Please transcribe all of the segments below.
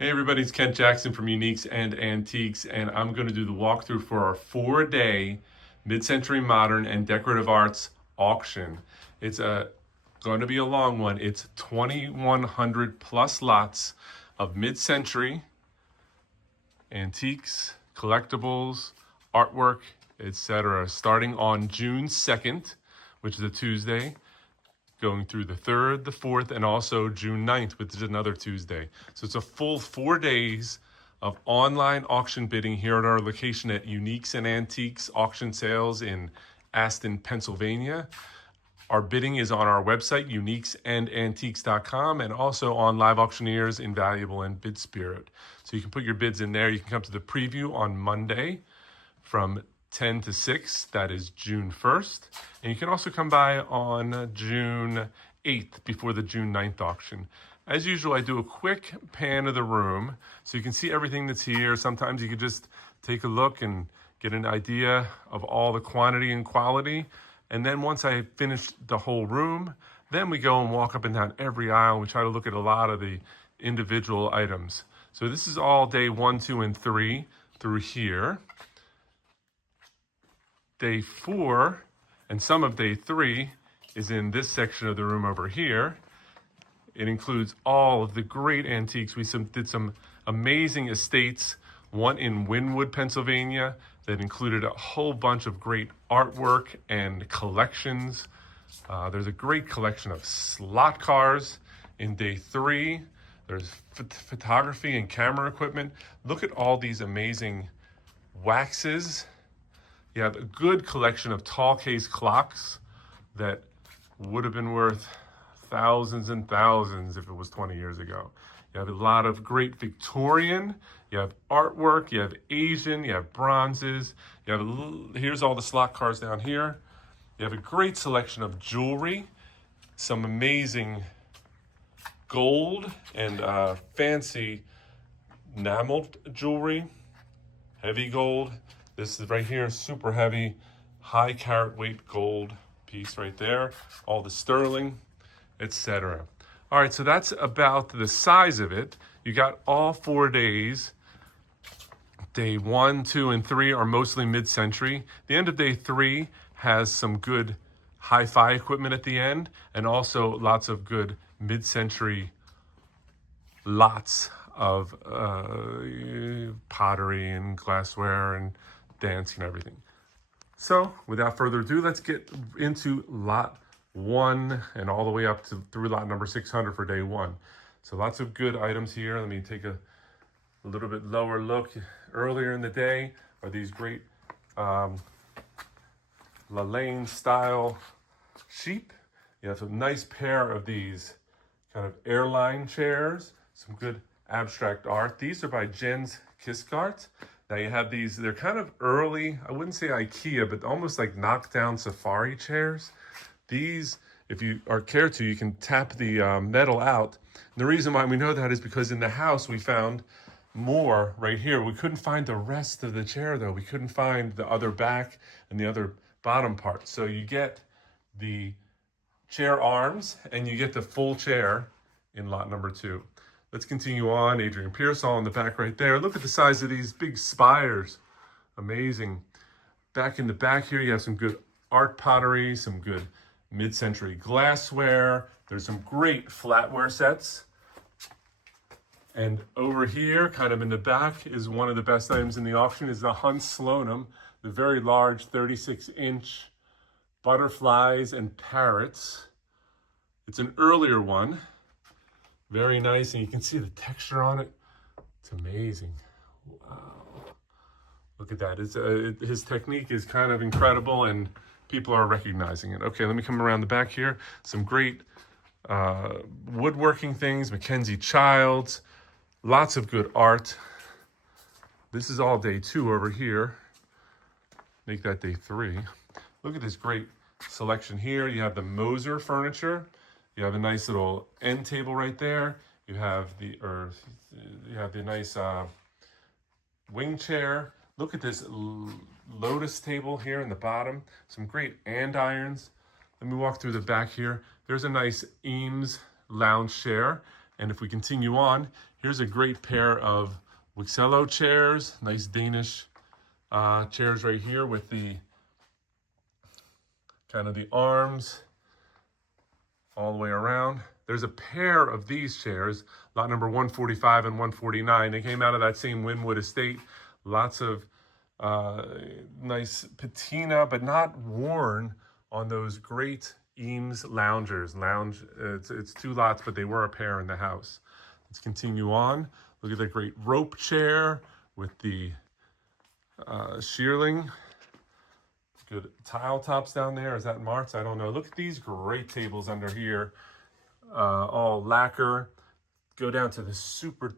Hey everybody, it's Kent Jackson from Uniques and Antiques, and I'm going to do the walkthrough for our 4-day mid-century modern and decorative arts auction. It's going to be a long one. It's 2,100 plus lots of mid-century antiques, collectibles, artwork, etc. Starting on June 2nd, which is a Tuesday, going through the 3rd, the 4th, and also June 9th, which is another Tuesday. So it's a full 4 days of online auction bidding here at our location at Uniques and Antiques Auction Sales in Aston, Pennsylvania. Our bidding is on our website, uniquesandantiques.com, and also on Live Auctioneers, Invaluable, and Bid Spirit. So you can put your bids in there. You can come to the preview on Monday from 10 to 6, that is June 1st. And you can also come by on June 8th before the June 9th auction. As usual, I do a quick pan of the room so you can see everything that's here. Sometimes you can just take a look and get an idea of all the quantity and quality. And then once I finish the whole room, then we go and walk up and down every aisle. We try to look at a lot of the individual items. So this is all day 1, 2, and 3 through here. Day 4 and some of day 3 is in this section of the room over here. It includes all of the great antiques. We did some amazing estates, one in Wynwood, Pennsylvania, that included a whole bunch of great artwork and collections. There's a great collection of slot cars in day 3. There's photography and camera equipment. Look at all these amazing waxes. You have a good collection of tall case clocks that would have been worth thousands and thousands if it was 20 years ago. You have a lot of great Victorian, you have artwork, you have Asian, you have bronzes, you have here's all the slot cars down here. You have a great selection of jewelry, some amazing gold and fancy enameled jewelry, heavy gold. This is right here, super heavy, high carat weight gold piece right there. All the sterling, etc. All right, so that's about the size of it. You got all 4 days. Day 1, 2, and 3 are mostly mid-century. The end of day 3 has some good hi-fi equipment at the end, and also lots of good mid-century lots of pottery and glassware and dancing and everything. So without further ado, let's get into lot 1 and all the way up to through lot number 600 for day 1. So lots of good items here. Let me take a little bit lower look. Earlier in the day are these great Lane style sheep. You have a nice pair of these kind of airline chairs, some good abstract art. These are by Jens Kiskart. Now you have these, they're kind of early, I wouldn't say IKEA, but almost like knockdown safari chairs. These, if you are care to, you can tap the metal out. And the reason why we know that is because in the house we found more right here. We couldn't find the rest of the chair though. We couldn't find the other back and the other bottom part. So you get the chair arms and you get the full chair in lot number 2. Let's continue on. Adrian Pearsall in the back right there. Look at the size of these big spires. Amazing. Back in the back here, you have some good art pottery, some good mid-century glassware. There's some great flatware sets. And over here, kind of in the back, is one of the best items in the auction is the Hunt Sloanum, the very large 36-inch butterflies and parrots. It's an earlier one. Very nice, and you can see the texture on it. It's amazing. Wow. Look at that. His technique is kind of incredible, and people are recognizing it. Okay, let me come around the back here. Some great woodworking things, Mackenzie Childs, lots of good art. This is all day 2 over here. Make that day 3. Look at this great selection here. You have the Moser furniture. You have a nice little end table right there. You have the nice wing chair. Look at this lotus table here in the bottom. Some great andirons. Let me walk through the back here. There's a nice Eames lounge chair. And if we continue on, here's a great pair of Wixello chairs, nice Danish chairs right here with the kind of the arms all the way around. There's a pair of these chairs, lot number 145 and 149. They came out of that same Wynwood estate. Lots of nice patina, but not worn on those great Eames loungers. It's two lots, but they were a pair in the house. Let's continue on. Look at that great rope chair with the shearling. Good tile tops down there. Is that Marks? I don't know. Look at these great tables under here. All lacquer. Go down to the super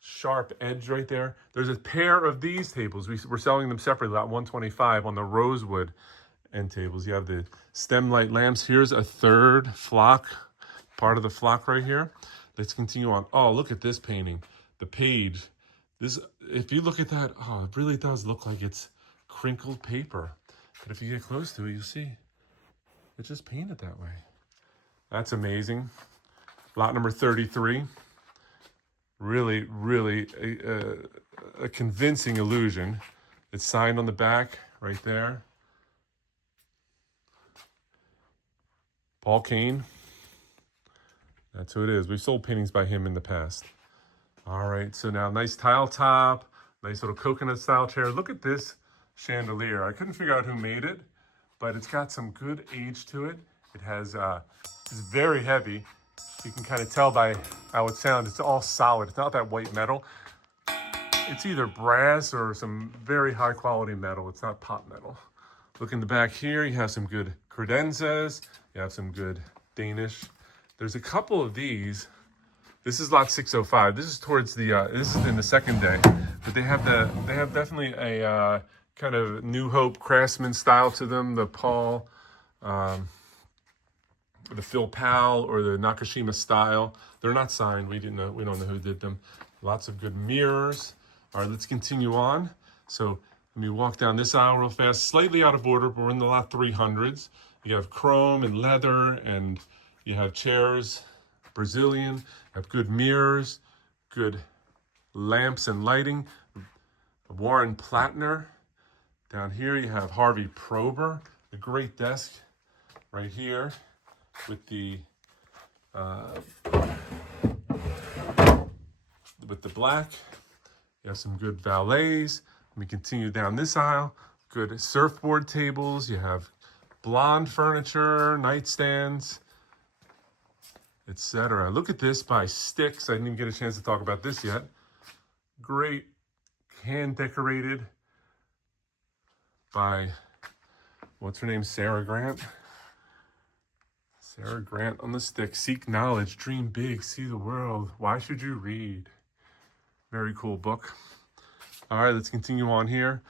sharp edge right there. There's a pair of these tables. We're selling them separately, lot 125 on the rosewood end tables. You have the stem light lamps. Here's a third flock, part of the flock right here. Let's continue on. Oh, look at this painting. The page. This, if you look at that, oh, it really does look like it's crinkled paper. But if you get close to it, you'll see it's just painted that way. That's amazing. Lot number 33. Really, really a convincing illusion. It's signed on the back right there. Paul Kane. That's who it is. We've sold paintings by him in the past. All right, so now nice tile top, nice little coconut style chair. Look at this chandelier. I couldn't figure out who made it, but it's got some good age to it. It has, it's very heavy. You can kind of tell by how it sounds. It's all solid. It's not that white metal. It's either brass or some very high quality metal. It's not pot metal. Look in the back here. You have some good credenzas. You have some good Danish. There's a couple of these. This is lot 605. This is towards the, this is in the second day. But they have definitely a kind of New Hope craftsman style to them. The Paul, the Phil Powell or the Nakashima style. They're not signed. We don't know who did them. Lots of good mirrors. All right, let's continue on. So let me walk down this aisle real fast. Slightly out of order, but we're in the lot 300s. You have chrome and leather, and you have chairs, Brazilian. You have good mirrors, good lamps and lighting. Warren Plattner. Down here you have Harvey Prober, a great desk right here with the black. You have some good valets. Let me continue down this aisle. Good surfboard tables. You have blonde furniture, nightstands, etc. Look at this by Sticks. I didn't even get a chance to talk about this yet. Great hand decorated by, what's her name? Sarah Grant. Sarah Grant on the stick. Seek knowledge, dream big, see the world. Why should you read? Very cool book. All right, let's continue on here.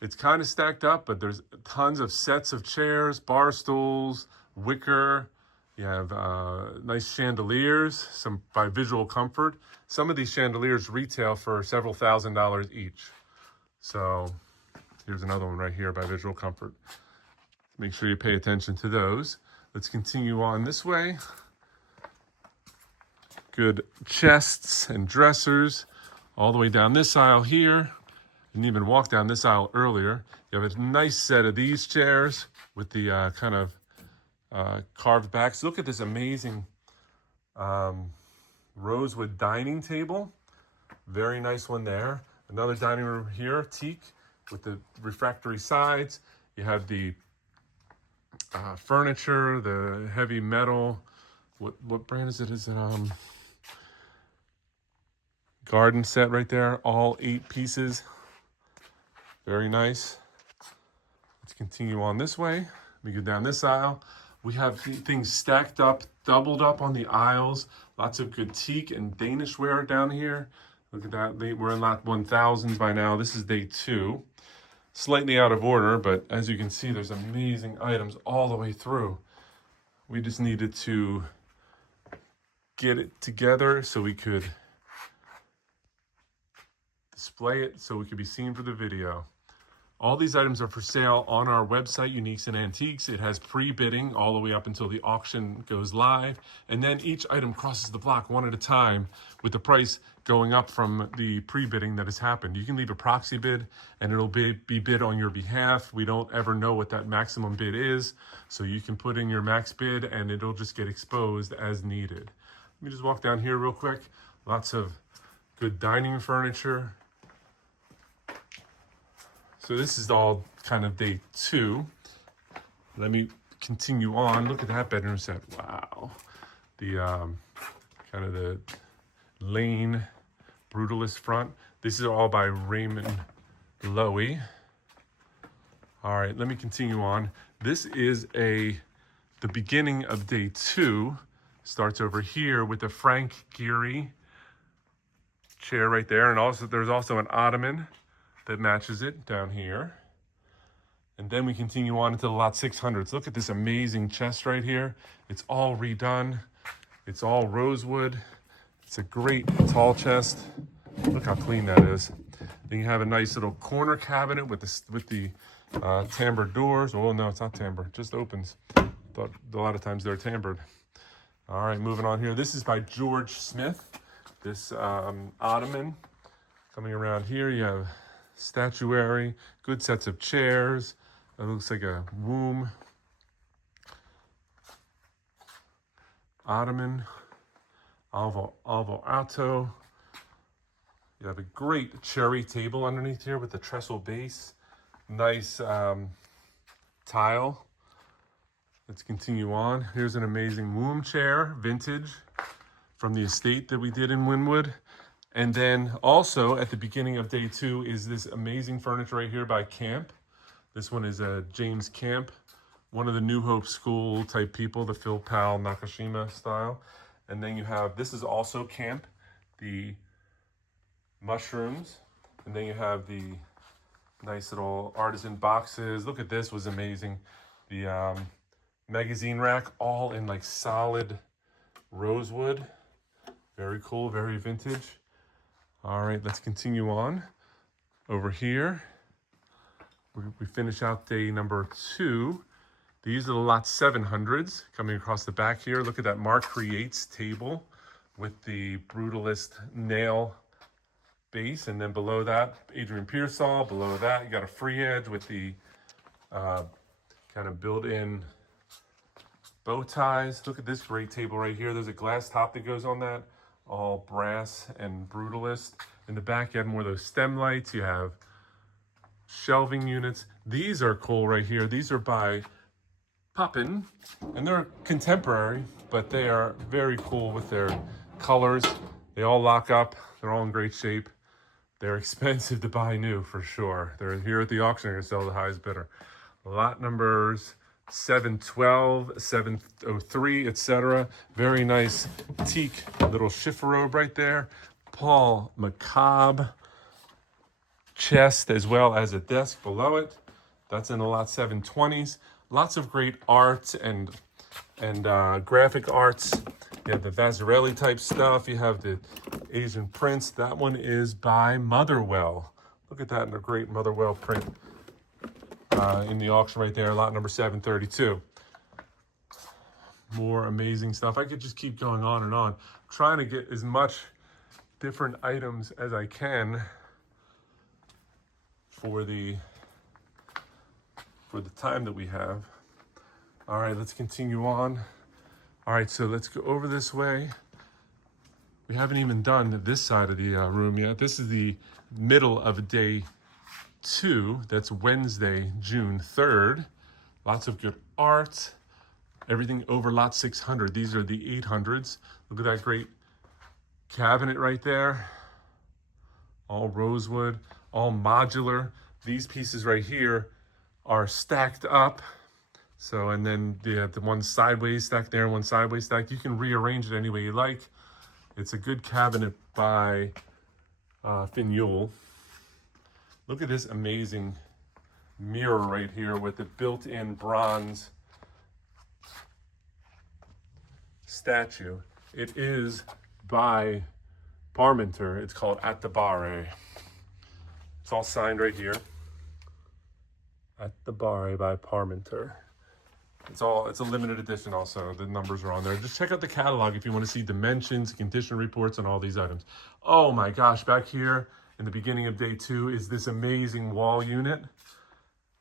It's kind of stacked up, but there's tons of sets of chairs, bar stools, wicker. You have nice chandeliers, some by Visual Comfort. Some of these chandeliers retail for several $1,000s each. So here's another one right here by Visual Comfort. Make sure you pay attention to those. Let's continue on this way. Good chests and dressers all the way down this aisle here. Didn't even walk down this aisle earlier. You have a nice set of these chairs with the kind of carved backs. Look at this amazing rosewood dining table. Very nice one there. Another dining room here, teak, with the refractory sides. You have the furniture, the heavy metal. What brand is it? Is it garden set right there? All 8 pieces. Very nice. Let's continue on this way. We go down this aisle. We have things stacked up, doubled up on the aisles. Lots of good teak and Danish ware down here. Look at that. We're in lot 1000s by now. This is day 2. Slightly out of order, but as you can see, there's amazing items all the way through. We just needed to get it together so we could display it, so we could be seen for the video. All these items are for sale on our website, Uniques and Antiques. It has pre-bidding all the way up until the auction goes live. And then each item crosses the block one at a time with the price going up from the pre-bidding that has happened. You can leave a proxy bid and it'll be bid on your behalf. We don't ever know what that maximum bid is. So you can put in your max bid and it'll just get exposed as needed. Let me just walk down here real quick. Lots of good dining furniture. So this is all kind of day 2. Let me continue on. Look at that bedroom set. Wow. The kind of the Lane Brutalist front. This is all by Raymond Loewy. All right, let me continue on. This is the beginning of day 2. Starts over here with the Frank Gehry chair right there. And also there's also an ottoman that matches it down here. And then we continue on into the lot 600s. Look at this amazing chest right here. It's all redone. It's all rosewood. It's a great tall chest. Look how clean that is. Then you have a nice little corner cabinet with the timbre doors. Oh no, it's not timbre, it just opens. But a lot of times they're timbred. All right, moving on here. This is by George Smith. This ottoman. Coming around here, you have statuary, good sets of chairs. It looks like a womb. Ottoman, Alvo Alto. You have a great cherry table underneath here with the trestle base. Nice tile. Let's continue on. Here's an amazing womb chair, vintage, from the estate that we did in Wynwood. And then also at the beginning of day 2 is this amazing furniture right here by Camp. This one is James Camp, one of the New Hope School type people, the Phil Powell Nakashima style. And then you have, this is also Camp, the mushrooms. And then you have the nice little artisan boxes. Look at this, was amazing. The magazine rack, all in like solid rosewood. Very cool, very vintage. All right, let's continue on. Over here, we finish out day number 2. These are the lot 700s coming across the back here. Look at that Mark Creates table with the Brutalist nail base. And then below that, Adrian Pearsall. Below that, you got a free edge with the kind of built-in bow ties. Look at this great table right here. There's a glass top that goes on that. All brass and Brutalist. In the back, you have more of those stem lights. You have shelving units. These are cool right here. These are by Puppin, and they're contemporary, but they are very cool with their colors. They all lock up. They're all in great shape. They're expensive to buy new for sure. They're here at the auction. They're going to sell the highest bidder. Lot numbers 712, 703, etc. Very nice teak little chifforobe right there. Paul Macabre chest as well as a desk below it. That's in the lot 720s. Lots of great art and graphic arts. You have the Vazzarelli type stuff. You have the Asian prints. That one is by Motherwell. Look at that in a great Motherwell print. In the auction right there, lot number 732. More amazing stuff. I could just keep going on and on. I'm trying to get as much different items as I can for the time that we have. All right, let's continue on. All right, so let's go over this way. We haven't even done this side of the room yet. This is the middle of day 2. That's Wednesday, June 3rd. Lots of good art. Everything over lot 600. These are the 800s. Look at that great cabinet right there. All rosewood, all modular. These pieces right here are stacked up. So, and then the one sideways stacked there and one sideways stacked. You can rearrange it any way you like. It's a good cabinet by Fignule. Look at this amazing mirror right here with the built-in bronze statue. It is by Parmenter. It's called At the Barre. It's all signed right here. at the Bar by Parmenter. It's a limited edition also. The numbers are on there. Just check out the catalog if you want to see dimensions, condition reports on all these items. Oh my gosh, back here in the beginning of day 2 is this amazing wall unit.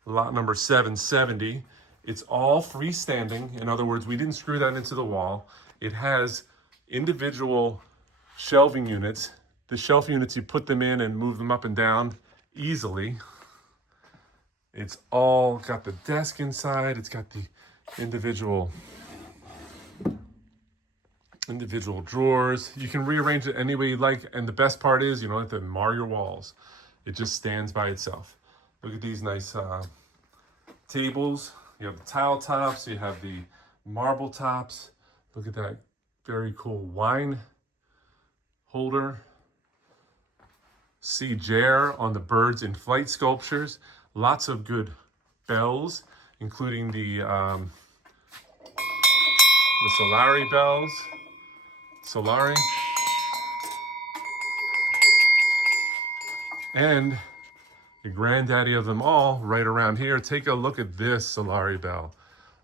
Lot number 770. It's all freestanding. In other words, we didn't screw that into the wall. It has individual shelving units. The shelf units, you put them in and move them up and down easily. It's all got the desk inside. It's got the individual drawers. You can rearrange it any way you like. And the best part is you don't have to mar your walls. It just stands by itself. Look at these nice tables. You have the tile tops. You have the marble tops. Look at that very cool wine holder. See Jer on the birds in flight sculptures. Lots of good bells, including the Solari bells. Solari. And the granddaddy of them all, right around here. Take a look at this Solari bell.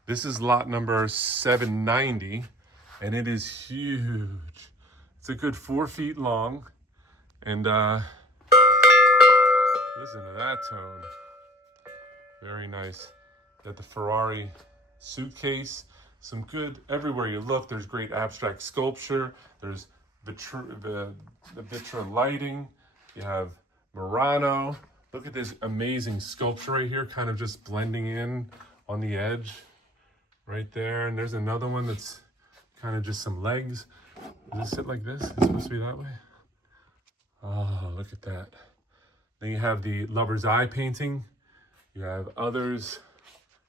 This is lot number 790, and it is huge. It's a good 4 feet long, and listen to that tone. Very nice. Got the Ferrari suitcase. Some good, everywhere you look, there's great abstract sculpture. There's the Vitra lighting. You have Murano. Look at this amazing sculpture right here, kind of just blending in on the edge right there. And there's another one that's kind of just some legs. Does it sit like this? It's supposed to be that way. Oh, look at that. Then you have the Lover's Eye painting. You have others,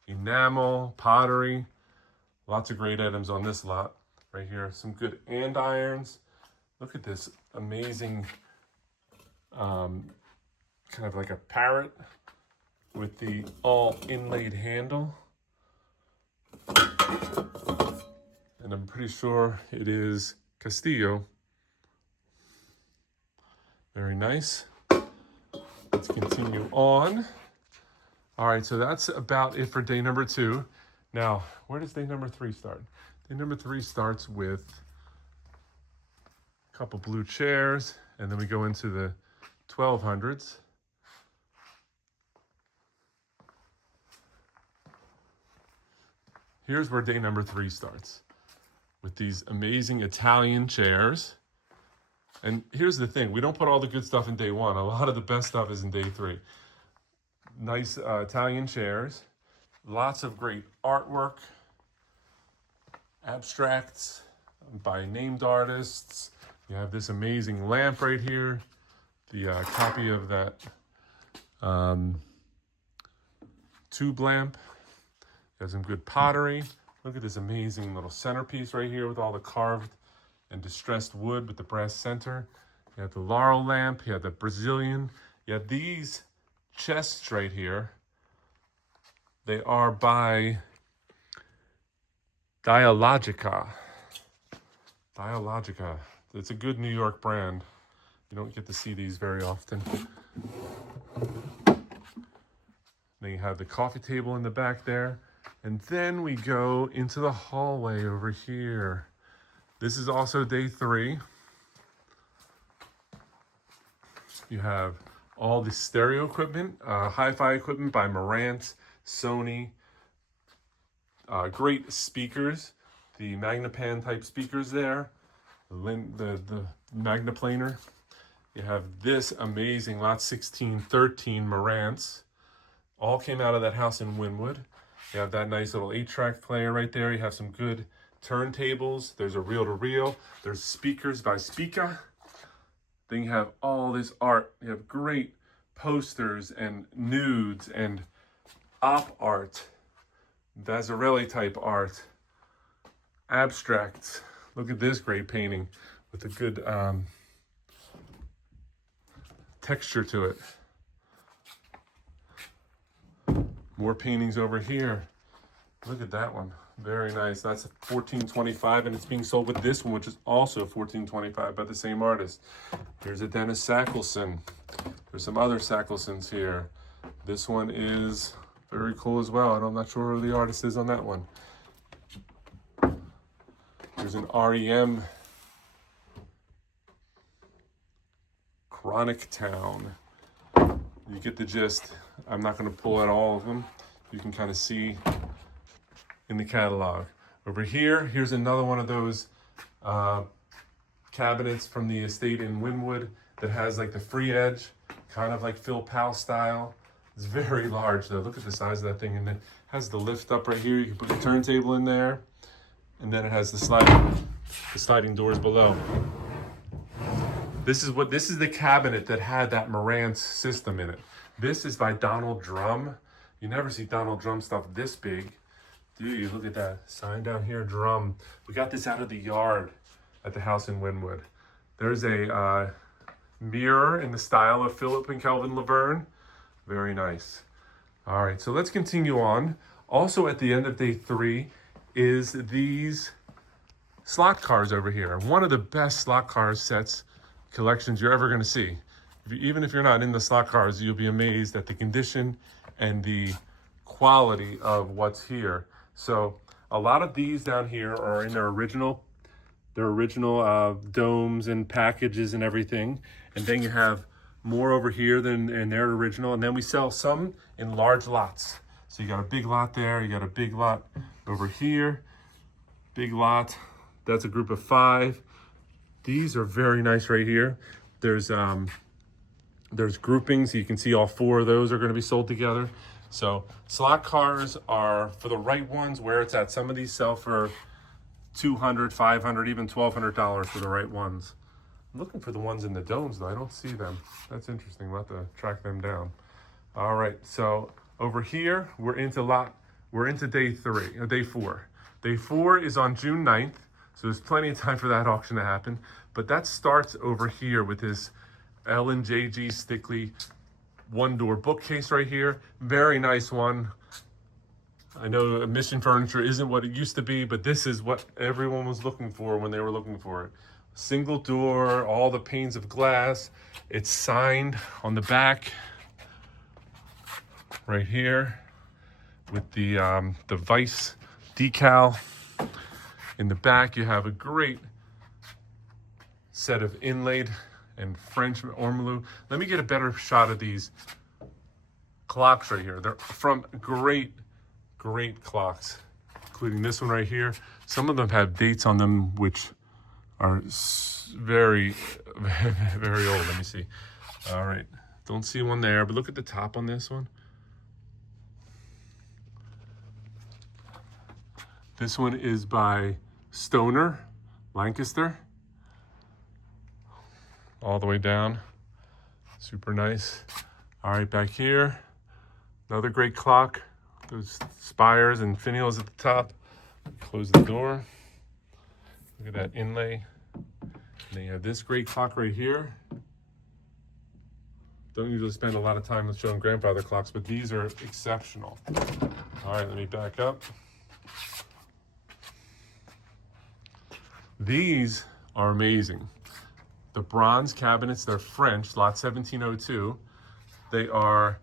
enamel, pottery. Lots of great items on this lot right here. Some good andirons. Look at this amazing kind of like a parrot with the all inlaid handle. And I'm pretty sure it is Castillo. Very nice. Let's continue on. All right, so that's about it for day number 2. Now, where does day number 3 start? Day number 3 starts with a couple blue chairs, and then we go into the 1200s. Here's where day number 3 starts, with these amazing Italian chairs. And here's the thing, we don't put all the good stuff in day 1. A lot of the best stuff is in day 3. Nice Italian chairs, lots of great artwork, abstracts by named artists. You have this amazing lamp right here, the copy of that tube lamp. You have some good pottery. Look at this amazing little centerpiece right here with all the carved and distressed wood with the brass center. You have the laurel lamp. You have the Brazilian. You have these chests right here. They are by Dialogica. Dialogica. It's a good New York brand. You don't get to see these very often. Then you have the coffee table in the back there. And then we go into the hallway over here. This is also day 3. You have all the stereo equipment, hi-fi equipment by Marantz, Sony. Great speakers, the Magnapan type speakers there, the Magnaplaner. You have this amazing lot 1613 Marantz. All came out of that house in Wynwood. You have that nice little 8-track player right there. You have some good turntables. There's a reel-to-reel. There's speakers by Spica. Then you have all this art. You have great posters and nudes and op art, Vazzarelli type art, abstracts. Look at this great painting with a good texture to it. More paintings over here. Look at that one. Very nice. That's $14.25, and it's being sold with this one, which is also $14.25 by the same artist. Here's a Dennis Sackelson. There's some other Sackelsons here. This one is Very cool as well. I'm not sure who the artist is on that one. There's an REM Chronic Town. You get the gist. I'm not going to pull out all of them. You can kind of see in the catalog. Over here, here's another one of those cabinets from the estate in Wynwood that has like the free edge, kind of like Phil Powell style. It's very large though. Look at the size of that thing. And it has the lift up right here. You can put your turntable in there. And then it has the sliding doors below. This is the cabinet that had that Marantz system in it. This is by Donald Drum. You never see Donald Drum stuff this big. Dude, look at that sign down here, Drum. We got this out of the yard at the house in Wynwood. There's a mirror in the style of Philip and Kelvin Laverne. Very nice. All right, so let's continue on. Also at the end of day 3 is these slot cars over here. One of the best slot car sets collections you're ever gonna see. Even if you're not in the slot cars, you'll be amazed at the condition and the quality of what's here. So a lot of these down here are in their original domes and packages and everything. And then you have more over here than in their original. And then we sell some in large lots. So you got a big lot there, you got a big lot over here, big lot. That's a group of 5. These are very nice right here. There's groupings. You can see all 4 of those are going to be sold together. So slot cars are for the right ones where it's at. Some of these sell for $200, $500, even $1,200 for the right ones. I'm looking for the ones in the domes though. I don't see them. That's interesting. We'll have to track them down. All right. So over here, we're into day 4. Day 4 is on June 9th. So there's plenty of time for that auction to happen. But that starts over here with this Ellen J.G. Stickley one-door bookcase right here. Very nice one. I know Mission Furniture isn't what it used to be, but this is what everyone was looking for when they were looking for it. Single door, all the panes of glass. It's signed on the back right here with the Vice decal. In the back, you have a great set of inlaid and French ormolu. Let me get a better shot of these clocks right here. They're from great clocks, including this one right here. Some of them have dates on them, which are very, very old. Let me see. All right, don't see one there, but look at the top on this one. This one is by Stoner, Lancaster. All the way down. Super nice. All right, back here, another great clock. Those spires and finials at the top. Close the door. Look at that inlay. And then you have this great clock right here. Don't usually spend a lot of time showing grandfather clocks, but these are exceptional. All right, let me back up. These are amazing. The bronze cabinets, they're French, lot 1702. They are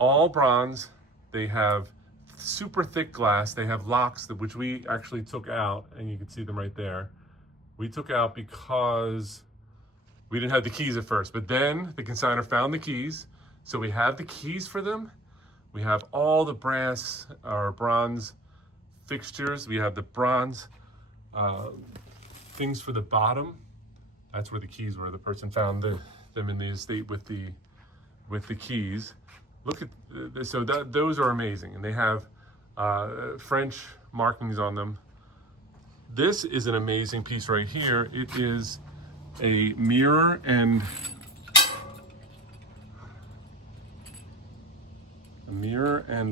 all bronze. They have super thick glass. They have locks, which we actually took out, and you can see them right there. We took out because we didn't have the keys at first, but then the consignor found the keys. So we have the keys for them. We have all the brass or bronze fixtures. We have the bronze things for the bottom. That's where the keys were. The person found them in the estate with the keys. Look at those are amazing, and they have French markings on them. This is an amazing piece right here. It is a mirror and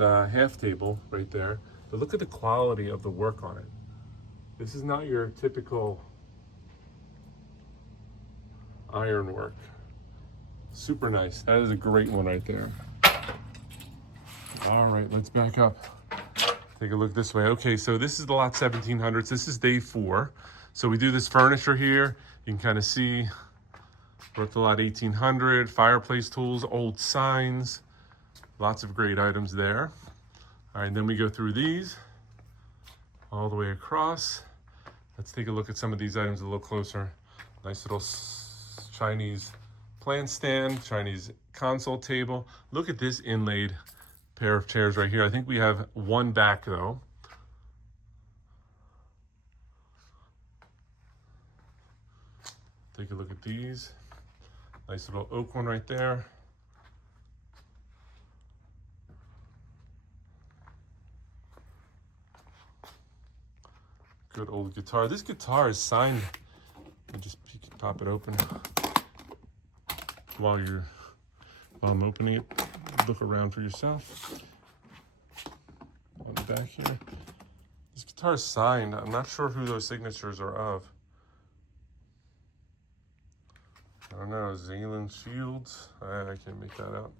a half table right there. But look at the quality of the work on it. This is not your typical ironwork. Super nice. That is a great one right there. All right, let's back up. Take a look this way. Okay, so this is the lot 1700s. This is day 4. So we do this furniture here. You can kind of see we're at the lot 1800, fireplace tools, old signs. Lots of great items there. All right, and then we go through these all the way across. Let's take a look at some of these items a little closer. Nice little Chinese plant stand, Chinese console table. Look at this inlaid pair of chairs right here. I think we have one back though. Take a look at these. Nice little oak one right there. Good old guitar. This guitar is signed. Let me just pop it open while I'm opening it. Look around for yourself. On the back here. This guitar is signed. I'm not sure who those signatures are of. I don't know, Zealand Shields. I can't make that out.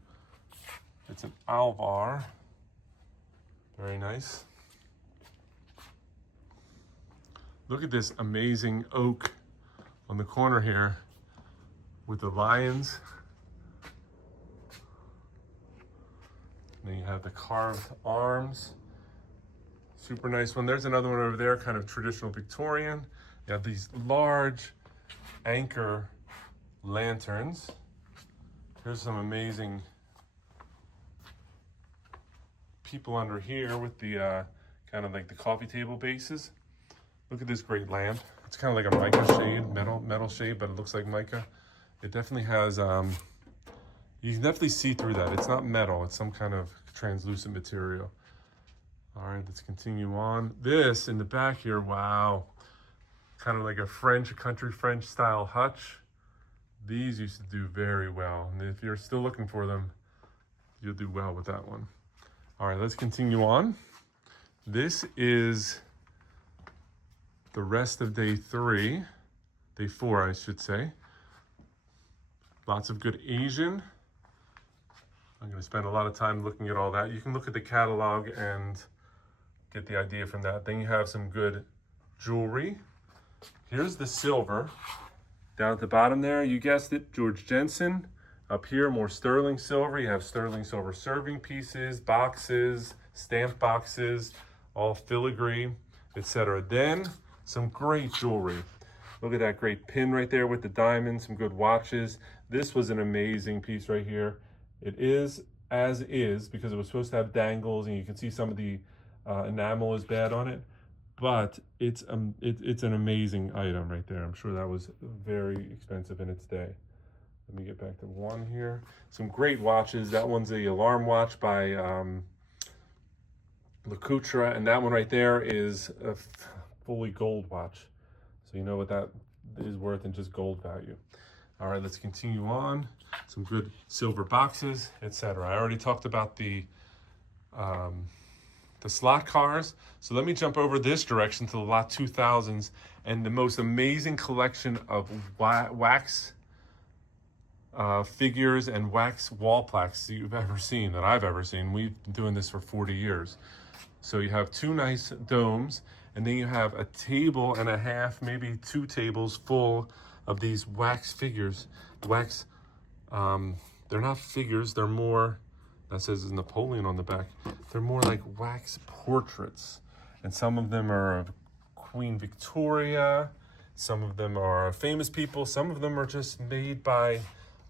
It's an Alvar. Very nice. Look at this amazing oak on the corner here with the lions. And then you have the carved arms. Super nice one. There's another one over there, kind of traditional Victorian. You have these large anchor lanterns. Here's some amazing people under here with the kind of like the coffee table bases. Look at this great lamp. It's kind of like a mica shade, metal shade, but it looks like mica. It definitely has, you can definitely see through that. It's not metal, it's some kind of translucent material. All right, let's continue on. This in the back here, wow. Kind of like a country French style hutch. These used to do very well. And if you're still looking for them, you'll do well with that one. All right, let's continue on. This is the rest of day 4, I should say. Lots of good Asian. I'm gonna spend a lot of time looking at all that. You can look at the catalog and get the idea from that. Then you have some good jewelry. Here's the silver. Down at the bottom there, you guessed it, George Jensen. Up here, more sterling silver. You have sterling silver serving pieces, boxes, stamp boxes, all filigree, etc. Then, some great jewelry. Look at that great pin right there with the diamonds, some good watches. This was an amazing piece right here. It is as is because it was supposed to have dangles and you can see some of the enamel is bad on it, but it's an amazing item right there. I'm sure that was very expensive in its day. Let me get back to one here. Some great watches. That one's the alarm watch by LeCoutre, and that one right there is a fully gold watch. So you know what that is worth in just gold value. All right, let's continue on. Some good silver boxes, etc. I already talked about the slot cars. So let me jump over this direction to the lot 2000s and the most amazing collection of wax figures and wax wall plaques you've ever seen, that I've ever seen. We've been doing this for 40 years. So you have 2 nice domes, and then you have a table and a half, maybe 2 tables full of these wax figures. Wax, they're not figures, they're more, that says Napoleon on the back. They're more like wax portraits. And some of them are of Queen Victoria, some of them are famous people, some of them are just made by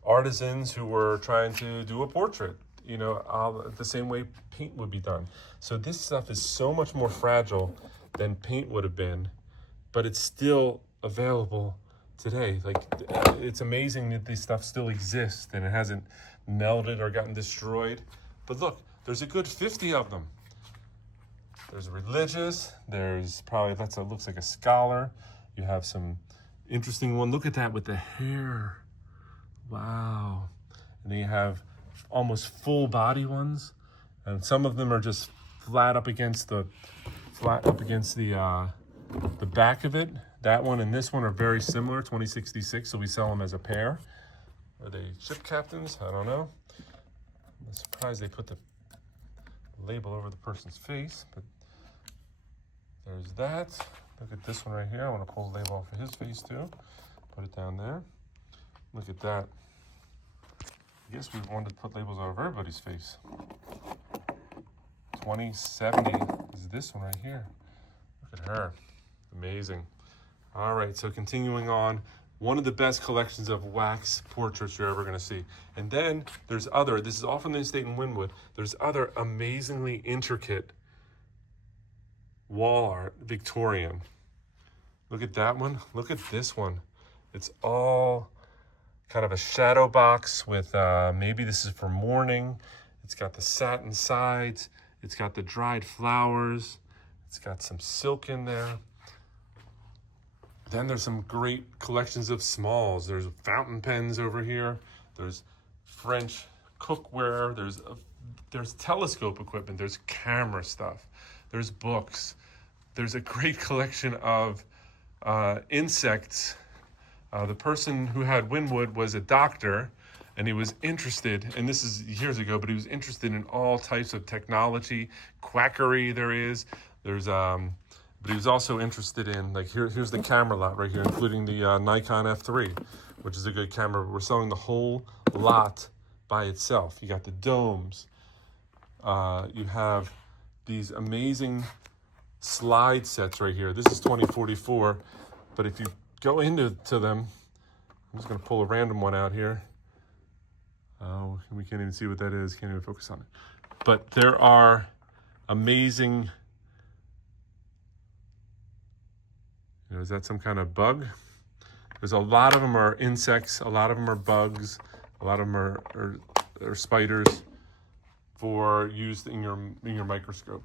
artisans who were trying to do a portrait, you know, the same way paint would be done. So this stuff is so much more fragile than paint would have been, but it's still available today. Like, it's amazing that this stuff still exists and it hasn't melted or gotten destroyed. But look, there's a good 50 of them. There's religious, there's probably, looks like a scholar. You have some interesting one. Look at that with the hair. Wow. And then you have almost full body ones, and some of them are just flat up against the back of it. That one and this one are very similar, 2066, so we sell them as a pair. Are they ship captains? I don't know. I'm surprised they put the label over the person's face, but there's that. Look at this one right here. I want to pull the label off of his face too. Put it down there. Look at that. I guess we wanted to put labels over everybody's face. 2070 is this one right here. Look at her. Amazing. All right, so continuing on, one of the best collections of wax portraits you're ever going to see. And then there's other, this is all from the estate in Wynwood, there's other amazingly intricate wall art, Victorian. Look at that one. Look at this one. It's all kind of a shadow box with, maybe this is for mourning. It's got the satin sides. It's got the dried flowers. It's got some silk in there. Then there's some great collections of smalls. There's fountain pens over here. There's French cookware. There's telescope equipment. There's camera stuff. There's books. There's a great collection of insects. The person who had Wynwood was a doctor, and he was interested, and this is years ago, but he was interested in all types of technology, quackery there's, but he was also interested in, like, here's the camera lot right here, including the Nikon F3, which is a good camera. We're selling the whole lot by itself. You got the domes. You have these amazing slide sets right here. This is 2044, but if you go into them, I'm just going to pull a random one out here. Oh, we can't even see what that is. Can't even focus on it. But there are amazing. Is that some kind of bug? There's a lot of them are insects. A lot of them are bugs. A lot of them are spiders for used in your microscope.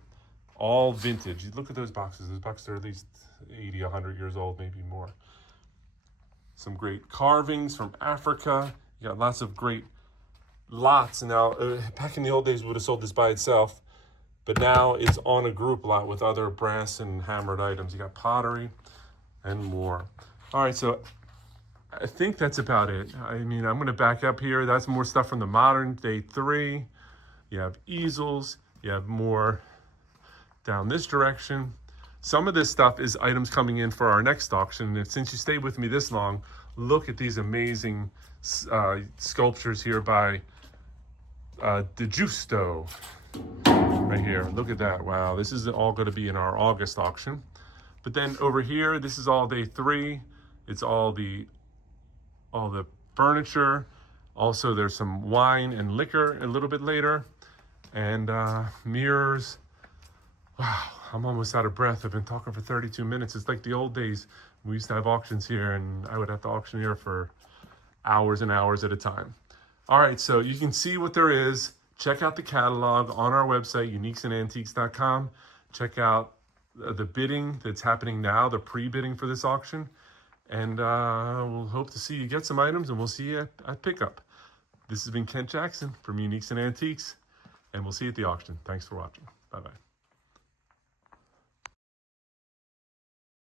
All vintage. You look at those boxes. Those boxes are at least 80, 100 years old, maybe more. Some great carvings from Africa. You got lots of great lots. Now, back in the old days, we would have sold this by itself, but now it's on a group lot with other brass and hammered items. You got pottery and more. All right, so I think that's about it. I mean, I'm going to back up here. That's more stuff from the modern day 3. You have easels. You have more down this direction. Some of this stuff is items coming in for our next auction. And since you stayed with me this long, look at these amazing sculptures here by De Giusto right here. Look at that. Wow, this is all going to be in our August auction. But then over here, this is all day 3. It's all the furniture. Also, there's some wine and liquor a little bit later, and mirrors. Wow, I'm almost out of breath. I've been talking for 32 minutes. It's like the old days. We used to have auctions here, and I would have to auction here for hours and hours at a time. All right, so you can see what there is. Check out the catalog on our website, uniquesandantiques.com. Check out the bidding that's happening now, the pre-bidding for this auction. And we'll hope to see you get some items, and we'll see you at pickup. This has been Kent Jackson from Uniques and Antiques, and we'll see you at the auction. Thanks for watching. Bye-bye.